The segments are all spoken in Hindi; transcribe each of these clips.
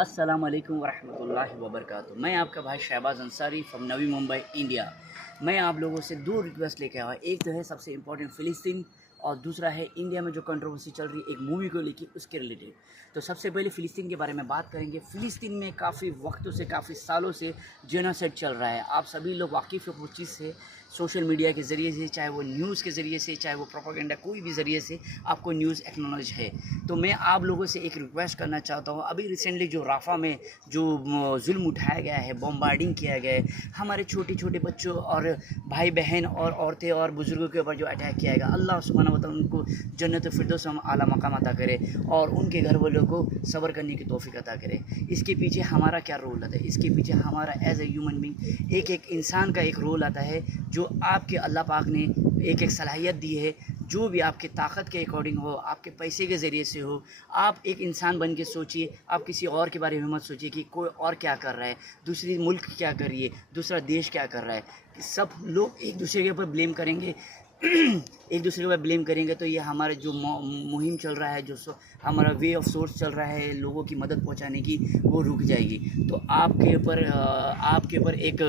अस्सलाम वालेकुम वरहमतुल्लाहि वबरकातुहू। मैं आपका भाई शहबाज अंसारी फ्रॉम नवी मुंबई इंडिया। मैं आप लोगों से दो रिक्वेस्ट लेके आया। एक तो है सबसे इम्पोर्टेंट फ़िलिस्तीन और दूसरा है इंडिया में जो कंट्रोवर्सी चल रही है एक मूवी को लेके उसके रिलेटेड। तो सबसे पहले फ़िलिस्तीन के बारे में बात करेंगे। फ़िलिस्तीन में काफ़ी वक्तों से काफ़ी सालों से जेनोसाइड चल रहा है। आप सभी लोग वाकिफ़ हो उस चीज़ से, सोशल मीडिया के ज़रिए से, चाहे वो न्यूज़ के ज़रिए से, चाहे वो प्रोपेगेंडा, कोई भी ज़रिए से आपको न्यूज़ एक्नॉलेज है। तो मैं आप लोगों से एक रिक्वेस्ट करना चाहता हूँ। अभी रिसेंटली जो राफ़ा में जो जुल्म उठाया गया है, बॉम्बार्डिंग किया गया है, हमारे छोटे छोटे बच्चों और भाई बहन और औरतें और बुज़ुर्गों के ऊपर जो अटैक किया गया, अल्लाह सुब्हानहू व तआला उनको जन्नत फिरदौस आला मकाम अता करे और उनके घर वालों को सब्र करने की तौफ़ीक अता करे। इसके पीछे हमारा क्या रोल आता है? इसके पीछे हमारा एज़ ए ह्यूमन बीइंग एक इंसान का एक रोल आता है, जो आपके अल्लाह पाक ने एक सलाहियत दी है। जो भी आपके ताकत के अकॉर्डिंग हो, आपके पैसे के ज़रिए से हो, आप एक इंसान बन के सोचिए। आप किसी और के बारे में मत सोचिए कि कोई और क्या कर रहा है, दूसरी मुल्क क्या कर रही है, दूसरा देश क्या कर रहा है। सब लोग एक दूसरे के ऊपर ब्लेम करेंगे एक दूसरे के ऊपर ब्लेम करेंगे तो ये हमारा जो मुहिम चल रहा है, जो हमारा वे ऑफ सोर्स चल रहा है लोगों की मदद पहुंचाने की, वो रुक जाएगी। तो आपके ऊपर एक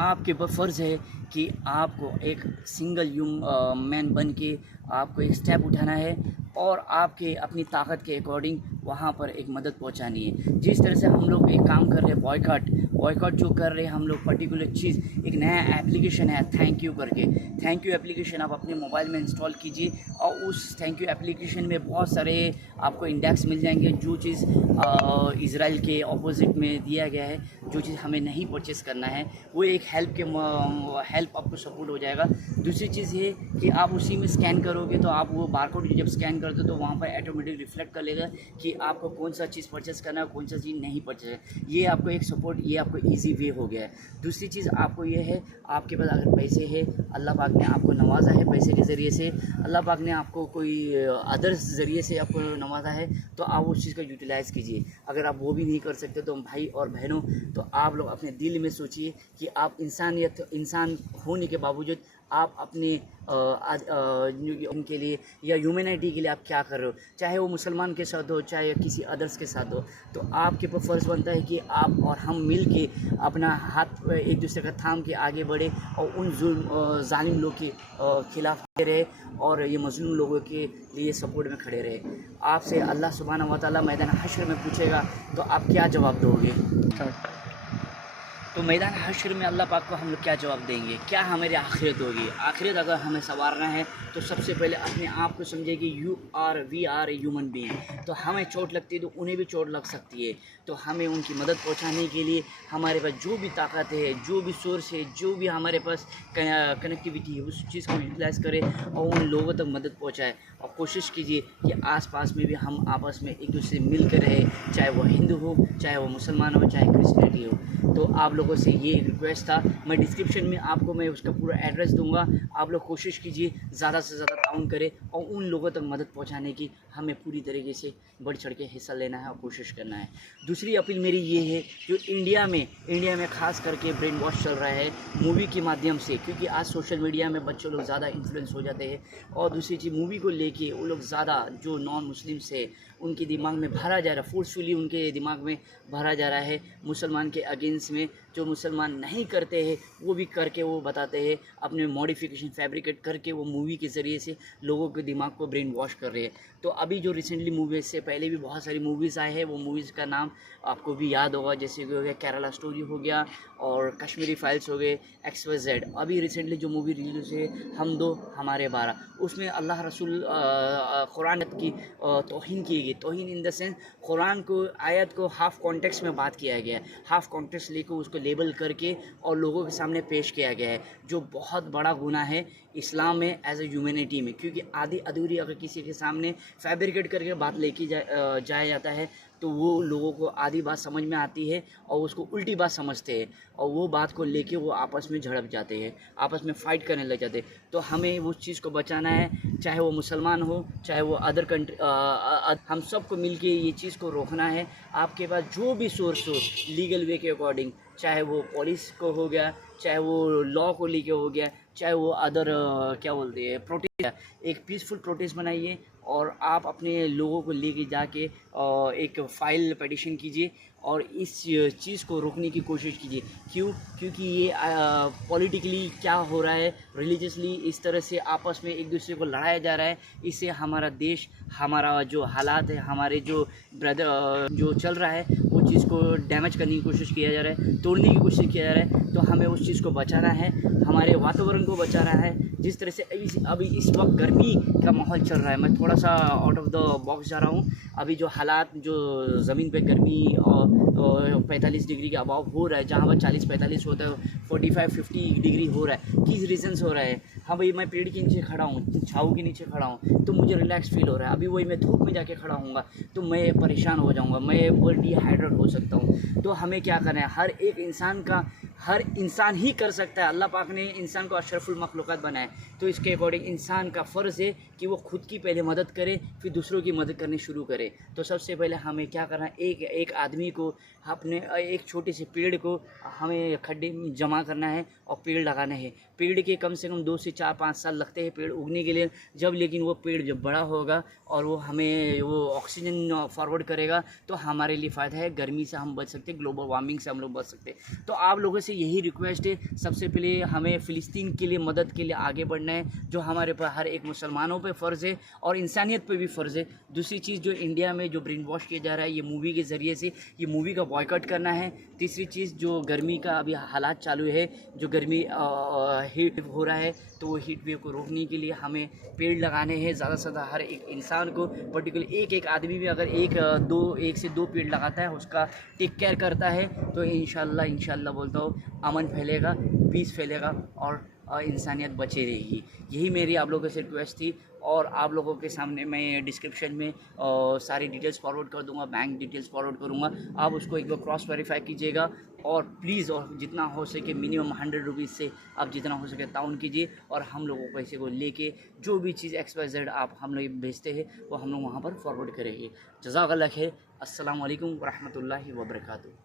आपके ऊपर फ़र्ज़ है कि आपको एक सिंगल मैन बन के आपको एक स्टेप उठाना है और आपके अपनी ताकत के अकॉर्डिंग वहाँ पर एक मदद पहुँचानी है। जिस तरह से हम लोग एक काम कर रहे हैं, बॉयकॉट जो कर रहे हैं हम लोग, पर्टिकुलर चीज़, एक नया एप्लीकेशन है थैंक यू करके। थैंक यू एप्लीकेशन आप अपने मोबाइल में इंस्टॉल कीजिए और उस थैंक यू एप्लीकेशन में बहुत सारे आपको इंडेक्स मिल जाएंगे। जो चीज़ इज़राइल के ऑपोजिट में दिया गया है, जो चीज़ हमें नहीं परचेस करना है, वो एक हेल्प आपको सपोर्ट हो जाएगा। दूसरी चीज़ ये कि आप उसी में स्कैन करोगे तो आप वो बारकोड जब स्कैन करते हो तो वहाँ पर ऑटोमेटिक रिफ्लेक्ट कर लेगा कि आपको कौन सा चीज़ परचेस करना है, कौन सा चीज़ नहीं परचेस है। ये आपको एक सपोर्ट, ये आपको ईजी वे हो गया है। दूसरी चीज़ आपको ये है, आपके पास अगर पैसे है, अल्लाह पाक ने आपको नवाजा है पैसे के ज़रिए से, अल्लाह पाक ने आपको कोई अदर्स ज़रिए से आपको नवाजा है, तो आप उस चीज़ को यूटिलाइज़ कीजिए। अगर आप वो भी नहीं कर सकते तो भाई और बहनों, तो आप लोग अपने दिल में सोचिए कि आप इंसान होने के बावजूद आप अपने उनके लिए या ह्यूमैनिटी के लिए आप क्या कर रहे हो, चाहे वो मुसलमान के साथ हो, चाहे किसी अदर्स के साथ हो। तो आपके ऊपर फ़र्ज़ बनता है कि आप और हम मिल के अपना हाथ एक दूसरे का थाम के आगे बढ़े और उन जालिम लोग के ख़िलाफ़ खड़े रहे और ये मज़लूम लोगों के लिए सपोर्ट में खड़े रहे। आपसे अल्लाह सुब्हानहू व तआला मैदान हश्र में पूछेगा तो आप क्या जवाब दोगे? तो मैदान हश्र में अल्लाह पाक को हम लोग क्या जवाब देंगे? क्या हमारी आखिरत होगी? आखिरत अगर हमें संवारना है तो सबसे पहले अपने आप को समझे कि we are a human being. तो हमें चोट लगती है तो उन्हें भी चोट लग सकती है। तो हमें उनकी मदद पहुंचाने के लिए हमारे पास जो भी ताकत है, जो भी सोर्स है, जो भी हमारे पास कनेक्टिविटी है, उस चीज़ को यूटिलाइज़ करें और उन लोगों तक मदद पहुँचाए। और कोशिश कीजिए कि आस-पास में भी हम आपस में एक दूसरे से मिल कर रहें, चाहे वो हिंदू हो, चाहे वो मुसलमान हो, चाहे क्रिश्चियनिटी हो। तो आप लोगों से ये रिक्वेस्ट था। मैं डिस्क्रिप्शन में आपको मैं उसका पूरा एड्रेस दूंगा। आप लोग कोशिश कीजिए ज़्यादा से ज़्यादा ताउन करें और उन लोगों तक मदद पहुंचाने की हमें पूरी तरीके से बढ़ चढ़ के हिस्सा लेना है और कोशिश करना है। दूसरी अपील मेरी ये है, जो इंडिया में ख़ास करके ब्रेन वॉश चल रहा है मूवी के माध्यम से, क्योंकि आज सोशल मीडिया में बच्चों लोग ज़्यादा इन्फ्लुएंस हो जाते हैं और दूसरी चीज़ मूवी को लेके वो लोग ज़्यादा जो नॉन मुस्लिम्स है उनके दिमाग में भरा जा रहा है, फोर्सफुली उनके दिमाग में भरा जा रहा है मुसलमान के अगेंस्ट में। जो मुसलमान नहीं करते हैं वो भी करके वो बताते हैं, अपने मॉडिफिकेशन फैब्रिकेट करके वो मूवी के ज़रिए से लोगों के दिमाग को ब्रेन वॉश कर रहे हैं। तो अभी जो रिसेंटली मूवीज़ से पहले भी बहुत सारी मूवीज़ आए हैं, वो मूवीज़ का नाम आपको भी याद होगा, जैसे कि हो गया केरला स्टोरी हो गया और कश्मीरी फाइल्स हो गए, XYZ। अभी रिसेंटली जो मूवी रिलीज हुई है हम दो हमारे 12, उसमें अल्लाह रसूल कुरान की तौहीन की गई। तौहीन इन द सेंस कुरान को आयत को हाफ़ कॉन्टेक्स्ट में बात किया गया है, हाफ़ कॉन्टेक्स्ट लेकर उसको लेबल करके और लोगों के सामने पेश किया गया है, जो बहुत बड़ा गुनाह है इस्लाम में एज ए ह्यूमैनिटी में। क्योंकि आधी अधूरी अगर किसी के सामने फैब्रिकेट करके बात लेके जाया जाता है तो वो लोगों को आधी बात समझ में आती है और उसको उल्टी बात समझते हैं और वो बात को लेके वो आपस में झड़प जाते हैं, आपस में फ़ाइट करने लग जाते हैं। तो हमें उस चीज़ को बचाना है, चाहे वो मुसलमान हो, चाहे वो अदर कंट्री, हम सबको मिलके ये चीज़ को रोकना है। आपके पास जो भी सोर्स हो लीगल वे के अकॉर्डिंग, चाहे वो पुलिस को हो गया, चाहे वो लॉ को लेके हो गया, चाहे वो अदर क्या बोलते हैं प्रोटेस्ट, एक पीसफुल प्रोटेस्ट बनाइए और आप अपने लोगों को लेके जाके एक फ़ाइल पिटीशन कीजिए और इस चीज़ को रोकने की कोशिश कीजिए। क्यों? क्योंकि ये पॉलिटिकली क्या हो रहा है, रिलीजियसली इस तरह से आपस में एक दूसरे को लड़ाया जा रहा है। इससे हमारा देश, हमारा जो हालात है, हमारे जो जो चल रहा है वो चीज़ को डैमेज करने की कोशिश किया जा रहा है, तोड़ने की कोशिश किया जा रहा है। तो हमें उस चीज़ को बचाना है, हमारे वातावरण को बचाना है। जिस तरह से अभी इस वक्त गर्मी का माहौल चल रहा है, मैं थोड़ा सा आउट ऑफ द बॉक्स जा रहा हूँ। अभी जो हालात, जो ज़मीन पे गर्मी और 45 डिग्री के अबाव हो रहा है, जहाँ पर 40-45 होता है, 45-50 डिग्री हो रहा है। किस रीज़न से हो रहा है? हाँ भाई, मैं पेड़ के नीचे खड़ा हूँ, छाँव के नीचे खड़ा हूँ, तो मुझे रिलैक्स फील हो रहा है। अभी वही मैं धूप में जाके खड़ा हूँगा तो मैं परेशान हो जाऊँगा, मैं बहुत डिहाइड्रेट हो सकता हूँ। तो हमें क्या करना है? हर इंसान ही कर सकता है। अल्लाह पाक ने इंसान को अशरफुल मखलूक़ात बनाया, तो इसके अकॉर्डिंग इंसान का फ़र्ज़ है कि वो खुद की पहले मदद करे, फिर दूसरों की मदद करनी शुरू करे। तो सबसे पहले हमें क्या करना है? एक आदमी को अपने एक छोटे से पेड़ को हमें खड्डे में जमा करना है और पेड़ लगाना है। पेड़ के कम से कम 2 से 4-5 साल लगते हैं पेड़ उगने के लिए। लेकिन वो पेड़ जब बड़ा होगा और वो हमें वो ऑक्सीजन फॉरवर्ड करेगा तो हमारे लिए फ़ायदा है। गर्मी से हम बच सकते हैं, ग्लोबल वार्मिंग से हम लोग बच सकते हैं। तो आप लोगों से यही रिक्वेस्ट है, सबसे पहले हमें फ़िलिस्तीन के लिए मदद के लिए आगे बढ़ना है, जो हमारे पर हर एक मुसलमानों पे फ़र्ज़ है और इंसानियत पे भी फ़र्ज़ है। दूसरी चीज़, जो इंडिया में जो ब्रेन वॉश किया जा रहा है ये मूवी के ज़रिए से, ये मूवी का बॉयकॉट करना है। तीसरी चीज़, जो गर्मी का अभी हालात चालू है, जो गर्मी हीट हो रहा है, तो वो हीट वेव को रोकने के लिए हमें पेड़ लगाने हैं ज़्यादा से ज़्यादा। हर एक इंसान को, पर्टिकुलर एक आदमी भी अगर एक से दो पेड़ लगाता है, उसका टेक केयर करता है, तो इंशाल्लाह बोलता हूँ, अमन फैलेगा, पीस फैलेगा और इंसानियत बची रहेगी। यही मेरी आप लोगों से रिक्वेस्ट थी और आप लोगों के सामने मैं डिस्क्रिप्शन में सारी डिटेल्स फॉरवर्ड कर दूंगा, बैंक डिटेल्स फॉरवर्ड करूंगा। आप उसको एक बार क्रॉस वेरीफाई कीजिएगा और प्लीज़, और जितना हो सके मिनिमम 100 रुपीज़ से आप जितना हो सके ताउन कीजिए और हम लोगों पैसे को लेके जो भी चीज़ XYZ आप हम लोग भेजते हैं वो हम लोग वहाँ पर फॉरवर्ड करेंगे। जज़ाकल्लाह खैर। अस्सलाम वालेकुम व रहमतुल्लाहि व बरकातुहू।